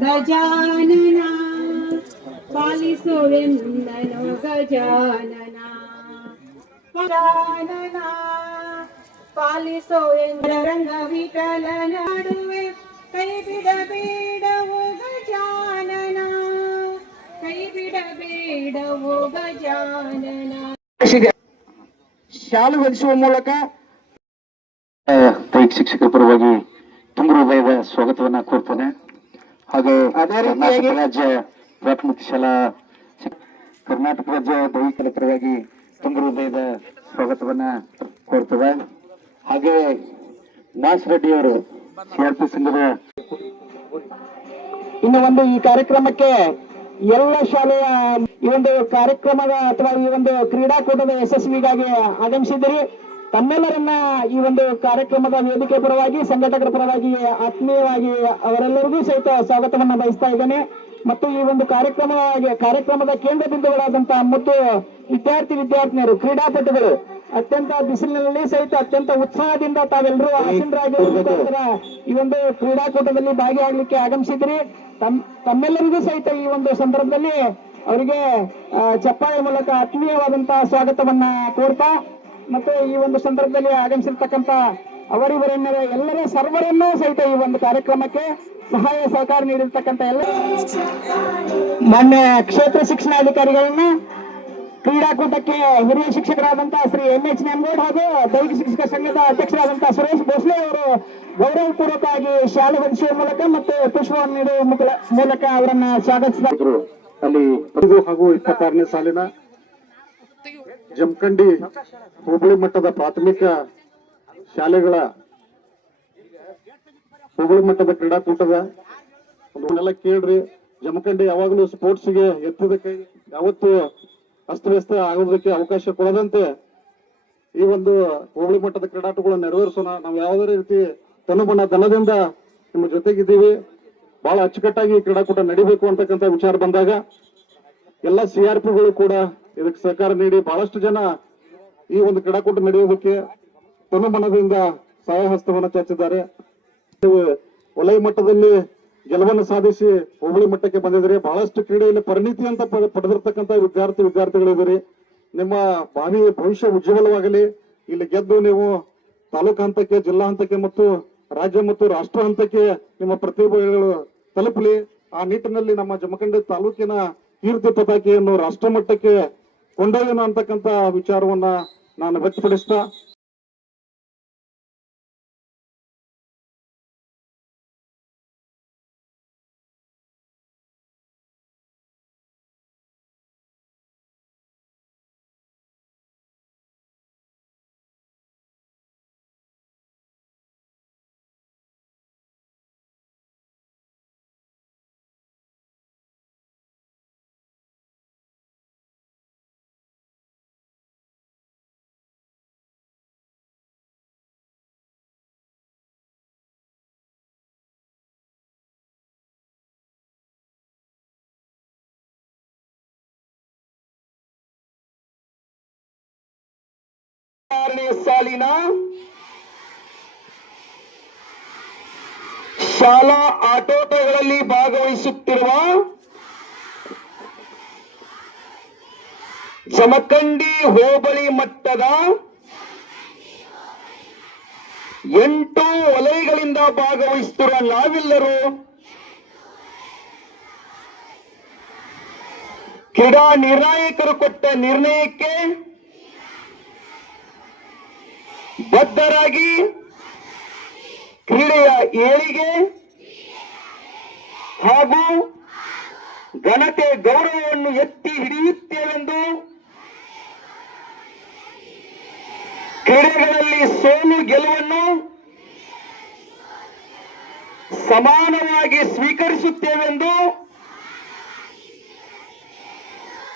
ಗಜಾನನ ಪಾಲಿಸುವೆಂದನು ಗಜಾನನ ಗಜಾನನ ಪಾಲಿಸುವೆಂದ ರಂಗ ವಿಠಲ ನಡುವೆ ಕೈ ಬಿಡಬೇಡವು ಗಜಾನನ ಕೈ ಬಿಡಬೇಡವು ಗಜಾನನ ಶಾಲು ಹೊಲಿಸುವ ಮೂಲಕ ದೈಹಿಕ ಶಿಕ್ಷಕರ ಪರವಾಗಿ ತುಂಬ ಹೃದಯದ ಸ್ವಾಗತವನ್ನ ಕೋರ್ತೇನೆ. ಹಾಗೆ ಕರ್ನಾಟಕ ರಾಜ್ಯ ಪ್ರಾಥಮಿಕ ಶಾಲಾ ಕರ್ನಾಟಕ ರಾಜ್ಯ ದೈಹಿಕರ ಪರವಾಗಿ ತುಂಬ ಹೃದಯದ ಸ್ವಾಗತವನ್ನ ಕೋರ್ತದೆ ಹಾಗೆ ನಾಸ್ ರೆಡ್ಡಿ ಅವರು ಸಿಆರ್ಪಿ ಸಂಘದ ಇನ್ನು ಒಂದು ಈ ಕಾರ್ಯಕ್ರಮಕ್ಕೆ ಎಲ್ಲ ಶಾಲೆಯ ಈ ಒಂದು ಕಾರ್ಯಕ್ರಮದ ಅಥವಾ ಈ ಒಂದು ಕ್ರೀಡಾಕೂಟದ ಯಶಸ್ವಿಗಾಗಿ ಆಗಮಿಸಿದ್ದೀರಿ. ತಮ್ಮೆಲ್ಲರನ್ನ ಈ ಒಂದು ಕಾರ್ಯಕ್ರಮದ ವೇದಿಕೆ ಪರವಾಗಿ ಸಂಘಟಕರ ಪರವಾಗಿ ಆತ್ಮೀಯವಾಗಿ ಅವರೆಲ್ಲರಿಗೂ ಸಹಿತ ಸ್ವಾಗತವನ್ನು ಬಯಸ್ತಾ ಇದ್ದೇನೆ. ಮತ್ತು ಈ ಒಂದು ಕಾರ್ಯಕ್ರಮ ಕಾರ್ಯಕ್ರಮದ ಕೇಂದ್ರ ಬಿಂದುಗಳಾದಂತಹ ಮತ್ತು ವಿದ್ಯಾರ್ಥಿ ವಿದ್ಯಾರ್ಥಿನಿಯರು ಕ್ರೀಡಾಪಟುಗಳು ಅತ್ಯಂತ ಬಿಸಿಲಿನಲ್ಲಿ ಸಹಿತ ಅತ್ಯಂತ ಉತ್ಸಾಹದಿಂದ ತಾವೆಲ್ಲರೂ ಆಸೀನರಾಗಿರೋದಕ್ಕೋಸ್ಕರ ಈ ಒಂದು ಕ್ರೀಡಾಕೂಟದಲ್ಲಿ ಭಾಗಿಯಾಗಲಿಕ್ಕೆ ಆಗಮಿಸಿದ್ರಿ. ತಮ್ ತಮ್ಮೆಲ್ಲರಿಗೂ ಸಹಿತ ಈ ಒಂದು ಸಂದರ್ಭದಲ್ಲಿ ಅವರಿಗೆ ಚಪ್ಪಾಳೆ ಮೂಲಕ ಆತ್ಮೀಯವಾದಂತಹ ಸ್ವಾಗತವನ್ನ ಕೋರ್ತಾ ಮತ್ತೆ ಈ ಒಂದು ಸಂದರ್ಭದಲ್ಲಿ ಆಗಮಿಸಿರ್ತಕ್ಕಂತ ಅವರಿವರನ್ನ ಎಲ್ಲರ ಸರ್ವರನ್ನೂ ಸಹಿತ ಈ ಒಂದು ಕಾರ್ಯಕ್ರಮಕ್ಕೆ ಸಹಾಯ ಸಹಕಾರ ನೀಡಿರ್ತಕ್ಕಂಥ ಎಲ್ಲ ಮಾನ್ಯ ಕ್ಷೇತ್ರ ಶಿಕ್ಷಣಾಧಿಕಾರಿಗಳನ್ನ ಕ್ರೀಡಾಕೂಟಕ್ಕೆ ಹಿರಿಯ ಶಿಕ್ಷಕರಾದಂತಹ ಶ್ರೀ ಎಂ ಎಚ್ ನೇಮಗೌಡ್ ಹಾಗೂ ದೈಹಿಕ ಶಿಕ್ಷಕ ಸಂಘದ ಅಧ್ಯಕ್ಷರಾದಂತಹ ಸುರೇಶ್ ಭೋಸ್ಲೆ ಅವರು ಗೌರವಪೂರ್ವಕವಾಗಿ ಶಾಲೆ ಹೊಂದಿಸುವ ಮೂಲಕ ಮತ್ತು ಪುಷ್ಪವನ್ನು ನೀಡುವ ಮೂಲಕ ಅವರನ್ನ ಸ್ವಾಗತಿಸಿದರು ಅಲ್ಲಿ ಹಾಗೂ ಇಪ್ಪತ್ತಾರನೇ ಸಾಲಿನ ಜಮಖಂಡಿ ಹೋಬಳಿ ಮಟ್ಟದ ಪ್ರಾಥಮಿಕ ಶಾಲೆಗಳ ಹೋಬಳಿ ಮಟ್ಟದ ಕ್ರೀಡಾಕೂಟದ ಒಂದೆಲ್ಲ ಕೇಳ್ರಿ. ಜಮಖಂಡಿ ಯಾವಾಗಲೂ ಸ್ಪೋರ್ಟ್ಸ್ಗೆ ಎತ್ತಿದ ಕೈ ಯಾವತ್ತು ಅಸ್ತವ್ಯಸ್ತ ಆಗೋದಕ್ಕೆ ಅವಕಾಶ ಕೊಡದಂತೆ ಈ ಒಂದು ಹೋಬಳಿ ಮಟ್ಟದ ಕ್ರೀಡಾಟಗಳನ್ನು ನೆರವೇರಿಸೋಣ. ನಾವು ಯಾವುದೇ ರೀತಿ ತನು ಬಣ್ಣ ದನದಿಂದ ನಿಮ್ಮ ಜೊತೆಗಿದ್ದೀವಿ. ಬಹಳ ಅಚ್ಚುಕಟ್ಟಾಗಿ ಕ್ರೀಡಾಕೂಟ ನಡಿಬೇಕು ಅಂತಕ್ಕಂಥ ವಿಚಾರ ಬಂದಾಗ ಎಲ್ಲ ಸಿಆರ್ಪಿಗಳು ಕೂಡ ಇದಕ್ಕೆ ಸಹಕಾರ ನೀಡಿ ಬಹಳಷ್ಟು ಜನ ಈ ಒಂದು ಕ್ರೀಡಾಕೂಟ ನಡೆಯುವುದಕ್ಕೆ ತನ್ನ ಮನದಿಂದ ಸಹಾಯ ಹಸ್ತವನ್ನು ಚಾಚಿದ್ದಾರೆ ವಲಯ ಮಟ್ಟದಲ್ಲಿ ಗೆಲುವನ್ನು ಸಾಧಿಸಿ ಹೋಬಳಿ ಮಟ್ಟಕ್ಕೆ ಬಂದಿದ್ದಾರೆ. ಬಹಳಷ್ಟು ಕ್ರೀಡೆಯಲ್ಲಿ ಪರಿಣಿತಿ ಅಂತ ಪಡೆದಿರ್ತಕ್ಕಂತ ವಿದ್ಯಾರ್ಥಿ, ವಿದ್ಯಾರ್ಥಿಗಳಿದ್ದೀರಿ. ನಿಮ್ಮ ಭಾವಿ ಭವಿಷ್ಯ ಉಜ್ವಲವಾಗಲಿ. ಇಲ್ಲಿ ಗೆದ್ದು ನೀವು ತಾಲೂಕು ಹಂತಕ್ಕೆ, ಜಿಲ್ಲಾ ಹಂತಕ್ಕೆ ಮತ್ತು ರಾಜ್ಯ ಮತ್ತು ರಾಷ್ಟ್ರ ಹಂತಕ್ಕೆ ನಿಮ್ಮ ಪ್ರತಿಭೆಗಳು ತಲುಪಲಿ. ಆ ನಿಟ್ಟಿನಲ್ಲಿ ನಮ್ಮ ಜಮಖಂಡಿ ತಾಲೂಕಿನ ಕೀರ್ತಿ ಪತಾಕೆಯನ್ನು ರಾಷ್ಟ್ರ ಮಟ್ಟಕ್ಕೆ ಕೊಂಡೊಯ್ಯೋಣ ಅಂತಕ್ಕಂಥ ವಿಚಾರವನ್ನ ನಾನು ವ್ಯಕ್ತಪಡಿಸ್ತಾ ಸಾಲಿನ ಶಾಲಾ ಆಟೋಟಗಳಲ್ಲಿ ಭಾಗವಹಿಸುತ್ತಿರುವ ಜಮಖಂಡಿ ಹೋಬಳಿ ಮಟ್ಟದ ಎಂಟು ವಲಯಗಳಿಂದ ಭಾಗವಹಿಸುತ್ತಿರುವ ನಾವೆಲ್ಲರೂ ಕ್ರೀಡಾ ನಿರ್ಣಾಯಕರು ಕೊಟ್ಟ ನಿರ್ಣಯಕ್ಕೆ ಬದ್ಧರಾಗಿ ಕ್ರೀಡೆಯ ಏಳಿಗೆ ಹಾಗೂ ಘನತೆ ಗೌರವವನ್ನು ಎತ್ತಿ ಹಿಡಿಯುತ್ತೇವೆಂದು ಕ್ರೀಡೆಗಳಲ್ಲಿ ಸೋಲು ಗೆಲುವನ್ನು ಸಮಾನವಾಗಿ ಸ್ವೀಕರಿಸುತ್ತೇವೆಂದು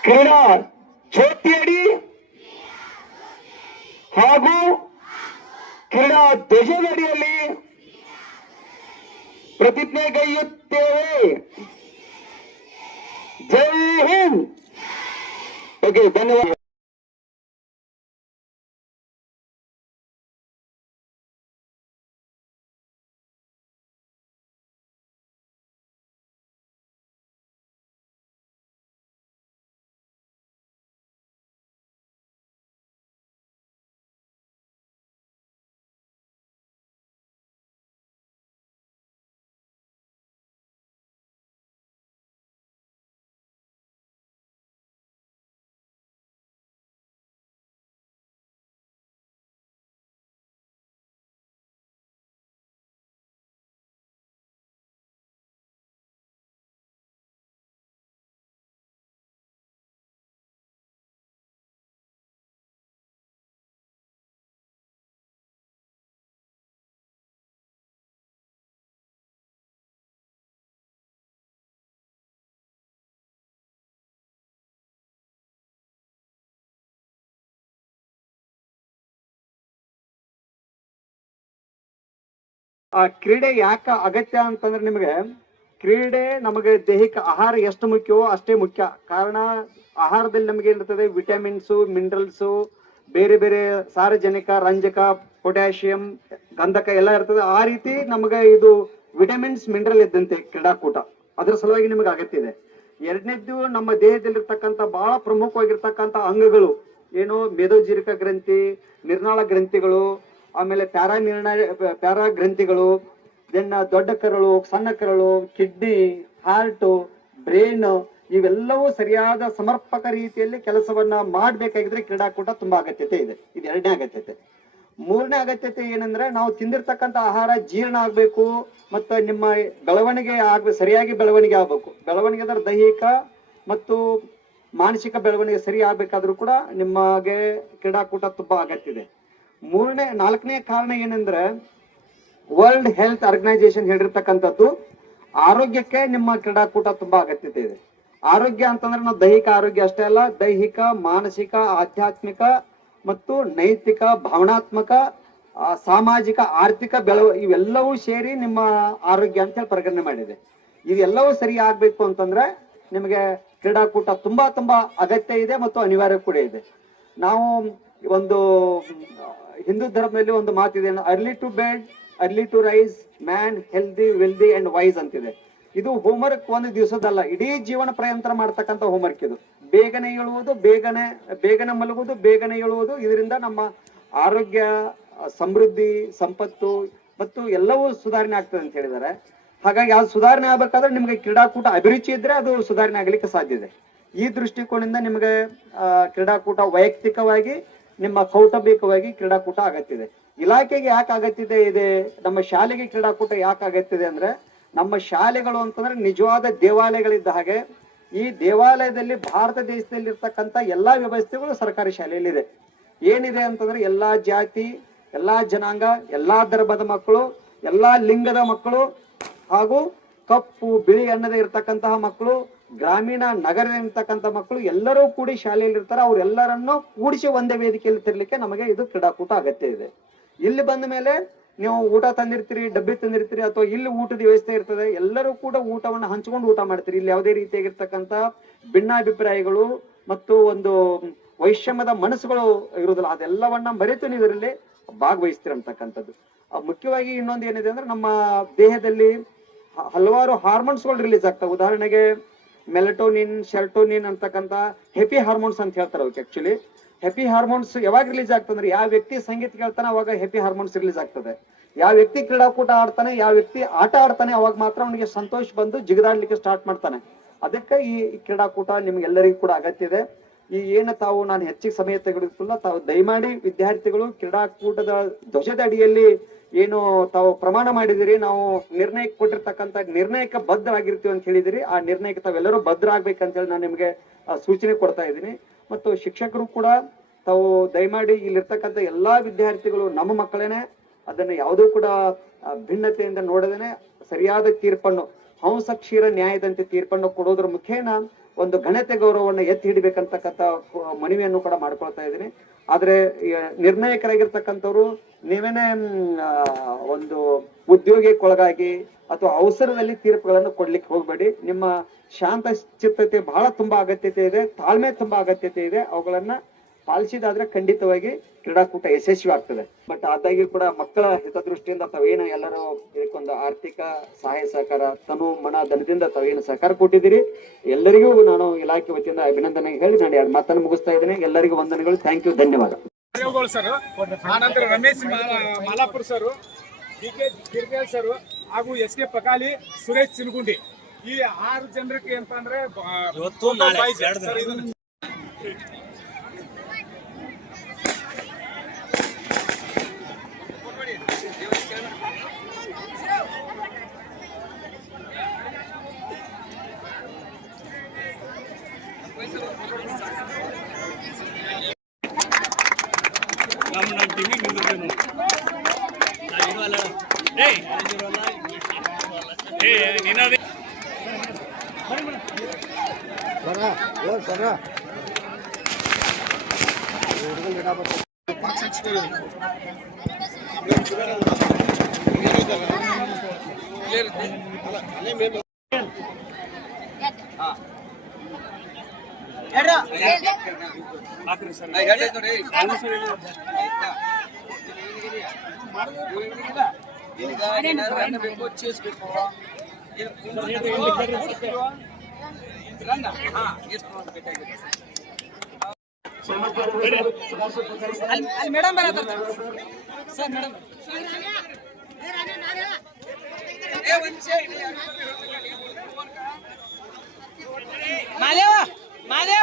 ಕ್ರೀಡಾ ಜ್ಯೋತಿಯಡಿ ಹಾಗೂ ಕ್ರೀಡಾ ಧ್ವಜದಡಿಯಲ್ಲಿ ಪ್ರತಿಜ್ಞೆಗೈಯುತ್ತೇವೆ ಜೈ ಹಿಂದ್. ಓಕೆ ಧನ್ಯವಾದ. ಆ ಕ್ರೀಡೆ ಯಾಕ ಅಗತ್ಯ ಅಂತಂದ್ರೆ ನಿಮಗೆ ಕ್ರೀಡೆ ನಮಗೆ ದೇಹಕ್ಕೆ ಆಹಾರ ಎಷ್ಟು ಮುಖ್ಯವೋ ಅಷ್ಟೇ ಮುಖ್ಯ. ಕಾರಣ ಆಹಾರದಲ್ಲಿ ನಮಗೆ ಏನಿರ್ತದೆ, ವಿಟಮಿನ್ಸು, ಮಿನರಲ್ಸು, ಬೇರೆ ಬೇರೆ ಸಾರಜನಕ, ರಂಜಕ, ಪೊಟ್ಯಾಷಿಯಂ, ಗಂಧಕ ಎಲ್ಲ ಇರ್ತದೆ. ಆ ರೀತಿ ನಮಗೆ ಇದು ವಿಟಮಿನ್ಸ್, ಮಿನರಲ್ ಇದ್ದಂತೆ ಕ್ರೀಡಾಕೂಟ. ಅದರ ಸಲುವಾಗಿ ನಿಮಗೆ ಅಗತ್ಯ ಇದೆ. ಎರಡನೇದ್ದು ನಮ್ಮ ದೇಹದಲ್ಲಿರ್ತಕ್ಕಂಥ ಬಹಳ ಪ್ರಮುಖವಾಗಿರ್ತಕ್ಕಂಥ ಅಂಗಗಳು ಏನು, ಮೇಧೋಜೀರಕ ಗ್ರಂಥಿ, ನಿರ್ನಾಳ ಗ್ರಂಥಿಗಳು ಆಮೇಲೆ ಪ್ಯಾರಾ ನಿರ್ಣಯ, ಪ್ಯಾರಾ ಗ್ರಂಥಿಗಳು, ದೆನ್ ದೊಡ್ಡ ಕರಳು, ಸಣ್ಣ ಕರಳು, ಕಿಡ್ನಿ, ಹಾರ್ಟ್, ಬ್ರೈನ್ ಇವೆಲ್ಲವೂ ಸರಿಯಾದ ಸಮರ್ಪಕ ರೀತಿಯಲ್ಲಿ ಕೆಲಸವನ್ನ ಮಾಡಬೇಕಾಗಿದ್ರೆ ಕ್ರೀಡಾಕೂಟ ತುಂಬಾ ಅಗತ್ಯತೆ ಇದೆ. ಇದು ಎರಡನೇ ಅಗತ್ಯತೆ. ಮೂರನೇ ಅಗತ್ಯತೆ ಏನಂದ್ರೆ ನಾವು ತಿಂದಿರ್ತಕ್ಕಂಥ ಆಹಾರ ಜೀರ್ಣ ಆಗ್ಬೇಕು ಮತ್ತು ನಿಮ್ಮ ಬೆಳವಣಿಗೆ ಆಗ್ಬೇಕು ಸರಿಯಾಗಿ ಬೆಳವಣಿಗೆ ಆಗ್ಬೇಕು. ಬೆಳವಣಿಗೆ ಅಂದ್ರೆ ದೈಹಿಕ ಮತ್ತು ಮಾನಸಿಕ ಬೆಳವಣಿಗೆ ಸರಿ ಆಗ್ಬೇಕಾದ್ರೂ ಕೂಡ ನಿಮಗೆ ಕ್ರೀಡಾಕೂಟ ತುಂಬಾ ಅಗತ್ಯ ಇದೆ. ಮೂರನೇ, ನಾಲ್ಕನೇ ಕಾರಣ ಏನಂದ್ರೆ ವರ್ಲ್ಡ್ ಹೆಲ್ತ್ ಆರ್ಗನೈಸೇಷನ್ ಹೇಳಿರ್ತಕ್ಕಂಥದ್ದು, ಆರೋಗ್ಯಕ್ಕೆ ನಿಮ್ಮ ಕ್ರೀಡಾಕೂಟ ತುಂಬಾ ಅಗತ್ಯತೆ ಇದೆ. ಆರೋಗ್ಯ ಅಂತಂದ್ರೆ ನಾವು ದೈಹಿಕ ಆರೋಗ್ಯ ಅಷ್ಟೇ ಅಲ್ಲ, ದೈಹಿಕ, ಮಾನಸಿಕ, ಆಧ್ಯಾತ್ಮಿಕ ಮತ್ತು ನೈತಿಕ, ಭಾವನಾತ್ಮಕ ಸಾಮಾಜಿಕ, ಆರ್ಥಿಕ ಬೆಳವ ಇವೆಲ್ಲವೂ ಸೇರಿ ನಿಮ್ಮ ಆರೋಗ್ಯ ಅಂತ ಹೇಳಿ ಪರಿಗಣನೆ ಮಾಡಿದೆ. ಇದೆಲ್ಲವೂ ಸರಿ ಆಗ್ಬೇಕು ಅಂತಂದ್ರೆ ನಿಮಗೆ ಕ್ರೀಡಾಕೂಟ ತುಂಬಾ ತುಂಬಾ ಅಗತ್ಯ ಇದೆ ಮತ್ತು ಅನಿವಾರ್ಯ ಕೂಡ ಇದೆ. ನಾವು ಒಂದು, ಹಿಂದೂ ಧರ್ಮದಲ್ಲಿ ಒಂದು ಮಾತಿದೆ, early to bed early to rise, man healthy, wealthy and wise ಅಂತಿದೆ. ಇದು ಹೋಮ್ವರ್ಕ್ ಒಂದು ದಿವಸದಲ್ಲ, ಇಡೀ ಜೀವನ ಪ್ರಯಂತ್ರ ಮಾಡ್ತಕ್ಕಂಥ ಹೋಮ್ವರ್ಕ್ ಇದು. ಬೇಗನೆ ಏಳುವುದು, ಬೇಗನೆ ಬೇಗನೆ ಮಲಗುವುದು, ಬೇಗನೆ ಏಳುವುದು, ಇದರಿಂದ ನಮ್ಮ ಆರೋಗ್ಯ, ಸಮೃದ್ಧಿ, ಸಂಪತ್ತು ಮತ್ತು ಎಲ್ಲವೂ ಸುಧಾರಣೆ ಆಗ್ತದೆ ಅಂತ ಹೇಳಿದ್ದಾರೆ. ಹಾಗಾಗಿ ಅದು ಸುಧಾರಣೆ ಆಗ್ಬೇಕಾದ್ರೆ ನಿಮಗೆ ಕ್ರೀಡಾಕೂಟ ಅಭಿರುಚಿ ಇದ್ರೆ ಅದು ಸುಧಾರಣೆ ಆಗ್ಲಿಕ್ಕೆ ಸಾಧ್ಯ ಇದೆ. ಈ ದೃಷ್ಟಿಕೋನದಿಂದ ನಿಮಗೆ ಕ್ರೀಡಾಕೂಟ ವೈಯಕ್ತಿಕವಾಗಿ ನಿಮ್ಮ ಕೌಟುಂಬಿಕವಾಗಿ ಕ್ರೀಡಾಕೂಟ ಆಗತ್ತಿದೆ. ಇಲಾಖೆಗೆ ಯಾಕೆ ಆಗತ್ತಿದೆ ಇದೆ? ನಮ್ಮ ಶಾಲೆಗೆ ಕ್ರೀಡಾಕೂಟ ಯಾಕೆ ಆಗತ್ತಿದೆ ಅಂದ್ರೆ, ನಮ್ಮ ಶಾಲೆಗಳು ಅಂತಂದ್ರೆ ನಿಜವಾದ ದೇವಾಲಯಗಳಿದ್ದ ಹಾಗೆ, ಈ ದೇವಾಲಯದಲ್ಲಿ ಭಾರತ ದೇಶದಲ್ಲಿ ಇರ್ತಕ್ಕಂಥ ಎಲ್ಲಾ ವ್ಯವಸ್ಥೆಗಳು ಸರ್ಕಾರಿ ಶಾಲೆಯಲ್ಲಿದೆ. ಏನಿದೆ ಅಂತಂದ್ರೆ ಎಲ್ಲಾ ಜಾತಿ, ಎಲ್ಲಾ ಜನಾಂಗ, ಎಲ್ಲಾ ಧರ್ಮದ ಮಕ್ಕಳು, ಎಲ್ಲಾ ಲಿಂಗದ ಮಕ್ಕಳು ಹಾಗೂ ಕಪ್ಪು, ಬಿಳಿ ಅನ್ನದೇ ಇರ್ತಕ್ಕಂತಹ ಮಕ್ಕಳು ಗ್ರಾಮೀಣ ನಗರದಲ್ಲಿರ್ತಕ್ಕಂಥ ಮಕ್ಕಳು ಎಲ್ಲರೂ ಕೂಡಿ ಶಾಲೆಯಲ್ಲಿ ಇರ್ತಾರೆ. ಅವ್ರೆಲ್ಲರನ್ನು ಕೂಡಿಸಿ ಒಂದೇ ವೇದಿಕೆಯಲ್ಲಿ ತರಲಿಕ್ಕೆ ನಮಗೆ ಇದು ಕ್ರೀಡಾಕೂಟ ಅಗತ್ಯ ಇದೆ. ಇಲ್ಲಿ ಬಂದ ಮೇಲೆ ನೀವು ಊಟ ತಂದಿರ್ತೀರಿ ಡಬ್ಬಿ ತಂದಿರ್ತೀರಿ ಅಥವಾ ಇಲ್ಲಿ ಊಟದ ವ್ಯವಸ್ಥೆ ಇರ್ತದೆ ಎಲ್ಲರೂ ಕೂಡ ಊಟವನ್ನು ಹಂಚ್ಕೊಂಡು ಊಟ ಮಾಡ್ತೀರಿ. ಇಲ್ಲಿ ಯಾವುದೇ ರೀತಿಯಾಗಿರ್ತಕ್ಕಂಥ ಭಿನ್ನಾಭಿಪ್ರಾಯಗಳು ಮತ್ತು ಒಂದು ವೈಷಮ್ಯದ ಮನಸ್ಸುಗಳು ಇರುವುದಿಲ್ಲ. ಅದೆಲ್ಲವನ್ನ ಮರೆತು ನೀವು ಇದರಲ್ಲಿ ಭಾಗವಹಿಸ್ತಿರಂತಕ್ಕಂಥದ್ದು ಆ, ಮುಖ್ಯವಾಗಿ ಇನ್ನೊಂದು ಏನಿದೆ ಅಂದ್ರೆ ನಮ್ಮ ದೇಹದಲ್ಲಿ ಹಲವಾರು ಹಾರ್ಮೋನ್ಸ್ಗಳು ರಿಲೀಸ್ ಆಗ್ತವೆ. ಉದಾಹರಣೆಗೆ ಮೆಲಟೋನಿನ್ ಶೆರ್ಟೋನಿನ್ ಅಂತಕ್ಕಂಥ ಹೆಪಿ ಹಾರ್ಮೋನ್ಸ್ ಅಂತ ಹೇಳ್ತಾರೆ ಅವಕ್ಕೆ ಆಕ್ಚುಲಿ ಹೆಪಿ ಹಾರ್ಮೋನ್ಸ್ ಯಾವಾಗ ರಿಲೀಸ್ ಆಗ್ತಂದ್ರೆ ಯಾವ ವ್ಯಕ್ತಿ ಸಂಗೀತ ಕೇಳ್ತಾನೆ ಅವಾಗ ಹೆಪಿ ಹಾರ್ಮೋನ್ಸ್ ರಿಲೀಸ್ ಆಗ್ತದೆ. ಯಾವ ವ್ಯಕ್ತಿ ಕ್ರೀಡಾಕೂಟ ಆಡ್ತಾನೆ, ಯಾವ ವ್ಯಕ್ತಿ ಆಟ ಆಡ್ತಾನೆ ಅವಾಗ ಮಾತ್ರ ಅವನಿಗೆ ಸಂತೋಷ ಬಂದು ಜಿಗಿದಾಡ್ಲಿಕ್ಕೆ ಸ್ಟಾರ್ಟ್ ಮಾಡ್ತಾನೆ. ಅದಕ್ಕೆ ಈ ಕ್ರೀಡಾಕೂಟ ನಿಮ್ಗೆಲ್ಲರಿಗೂ ಕೂಡ ಅಗತ್ಯ ಇದೆ. ಈ ಏನು ತಾವು ನಾನು ಹೆಚ್ಚಿಗೆ ಸಮಯ ತೆಗೆದುಕೊಳ್ಳ ತಾವು ದಯಮಾಡಿ ವಿದ್ಯಾರ್ಥಿಗಳು ಕ್ರೀಡಾಕೂಟದ ಧ್ವಜದ ಅಡಿಯಲ್ಲಿ ಏನು ತಾವು ಪ್ರಮಾಣ ಮಾಡಿದಿರಿ, ನಾವು ನಿರ್ಣಯಕ್ಕೆ ಕೊಟ್ಟಿರ್ತಕ್ಕಂಥ ನಿರ್ಣಯಕ್ಕೆ ಬದ್ಧರಾಗಿರ್ತೀವಿ ಅಂತ ಹೇಳಿದಿರಿ. ಆ ನಿರ್ಣಯಕ್ಕೆ ತಾವೆಲ್ಲರೂ ಬದ್ಧ ಆಗ್ಬೇಕಂತ ಹೇಳಿ ನಾನು ನಿಮಗೆ ಸೂಚನೆ ಕೊಡ್ತಾ ಇದ್ದೀನಿ. ಮತ್ತು ಶಿಕ್ಷಕರು ಕೂಡ ತಾವು ದಯಮಾಡಿ ಇಲ್ಲಿರ್ತಕ್ಕಂಥ ಎಲ್ಲಾ ವಿದ್ಯಾರ್ಥಿಗಳು ನಮ್ಮ ಮಕ್ಕಳೇನೆ, ಅದನ್ನು ಯಾವುದೂ ಕೂಡ ಭಿನ್ನತೆಯಿಂದ ನೋಡದೇನೆ, ಸರಿಯಾದ ತೀರ್ಪನ್ನು, ಹಂಸಕ್ಷೀರ ನ್ಯಾಯದಂತೆ ತೀರ್ಪನ್ನು ಕೊಡೋದ್ರ ಮುಖೇನ ಒಂದು ಘನತೆ ಗೌರವವನ್ನು ಎತ್ತಿ ಹಿಡಿಬೇಕಂತಕ್ಕಂಥ ಮನವಿಯನ್ನು ಕೂಡ ಮಾಡ್ಕೊಳ್ತಾ ಇದ್ದೀನಿ. ಆದ್ರೆ ನಿರ್ಣಾಯಕರಾಗಿರ್ತಕ್ಕಂಥವ್ರು ನೀವೇನೇ ಒಂದು ಉದ್ಯೋಗಕ್ಕೊಳಗಾಗಿ ಅಥವಾ ಅವಸರದಲ್ಲಿ ತೀರ್ಪುಗಳನ್ನು ಕೊಡ್ಲಿಕ್ಕೆ ಹೋಗ್ಬೇಡಿ. ನಿಮ್ಮ ಶಾಂತ ಚಿತ್ತತೆ ಬಹಳ ತುಂಬಾ ಅಗತ್ಯತೆ ಇದೆ, ತಾಳ್ಮೆ ತುಂಬಾ ಅಗತ್ಯತೆ ಇದೆ. ಅವುಗಳನ್ನ ಪಾಲಿಸಿದಾದ್ರೆ ಖಂಡಿತವಾಗಿ ಕ್ರೀಡಾಕೂಟ ಯಶಸ್ವಿ ಆಗ್ತದೆ ಬಟ್ ಆದಾಗ್ಯೂ ಕೂಡ ಮಕ್ಕಳ ಹಿತದೃಷ್ಟಿಯಿಂದ ತಾವೇನು ಎಲ್ಲರೂ ಇದಕ್ಕೊಂದು ಆರ್ಥಿಕ ಸಹಾಯ ಸಹಕಾರ ತನು ಮನ ದನದಿಂದ ತಾವೇನು ಸಹಕಾರ ಕೊಟ್ಟಿದ್ದೀರಿ? ಎಲ್ಲರಿಗೂ ನಾನು ಇಲಾಖೆ ವತಿಯಿಂದ ಅಭಿನಂದನೆ ಹೇಳಿ ನಾನು ಎರಡು ಮಾತನ್ನು ಮುಗಿಸ್ತಾ ಇದ್ದೀನಿ. ಎಲ್ಲರಿಗೂ ವಂದನೆಗಳು. ಥ್ಯಾಂಕ್ ಯು ಧನ್ಯವಾದ. ಸರ್. ಆನಂತರ Ramesh Malapur sir D K Kirkel sir ಹಾಗೂ ಎಸ್ ಕೆ ಪಕಾಲಿ ಸುರೇಶ್ ಚಿನಗುಂಡಿ. ಈ ಆರು ಜನರಿಗೆ ಅಂತ ಅಂದ್ರೆ ನಮ್ಮ ನಮ್ಮ ಟಿವಿ ನಿಂದಿರ್ತೇವೆ ಏಯ್! ಏ ನಿನ್ನದೇ. ಬೇಕು ಚೇಸ್ಬೇಕು ಮೇಡಮ್ ಸರ್ ಮಾದೇವ.